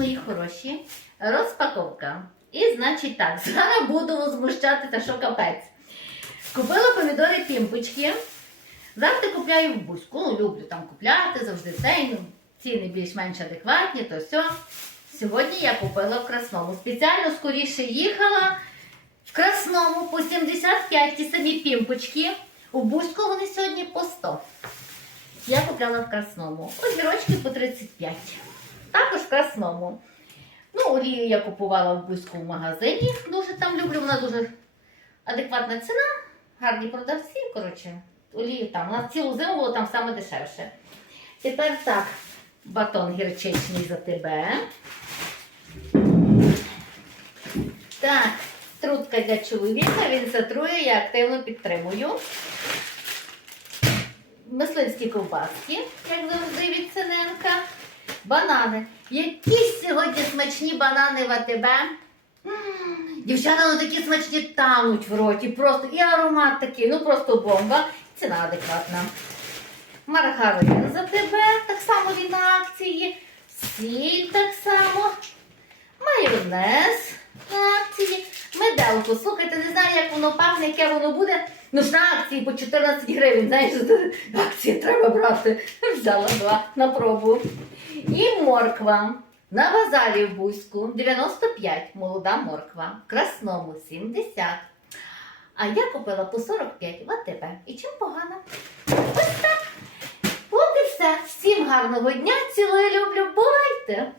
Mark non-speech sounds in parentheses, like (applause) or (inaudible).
Мої хороші! Розпаковка. І значить так, (laughs) зараз буду возмущатися, що капець. Купила помідори пімпочки. Завжди купляю в бузьку. Ну, люблю там купляти, завжди цей. Ціни більш-менш адекватні, то все. Сьогодні я купила в красному. Спеціально скоріше їхала в красному по 75 ті самі пімпочки. У бузьку вони сьогодні по 100. Я купляла в красному. Огірочки по 35. Також в красному. Ну, олію я купувала в в магазині. Дуже там люблю, вона дуже адекватна ціна, гарні продавці. Коротше, олію там. У нас цілу зиму було там саме дешевше. Тепер так, батон гірчичний за тебе. Так, трутка для чоловіка, він затрує, я активно підтримую. Мисливські ковбаски, як завжди від Синенка. Банани. Які сьогодні смачні банани в АТБ. Дівчата, ну такі смачні тануть в роті. Просто і аромат такий, ну просто бомба. Ціна адекватна. Маргарин за тебе, так само він на акції. Сіль так само. Майонез на акції. Меделку. Слухайте, не знаю, як воно пахне, яке воно буде. Ну ж на акції по 14 гривень. Знаєш, (laughs) акції треба брати. Взяла два на пробу. І морква. На базарі в Буську 95, молода морква. Красному 70. А я купила по 45 в АТБ. І чим погано? Ось так. От і все. Всім гарного дня. Цілую люблю. Бувайте!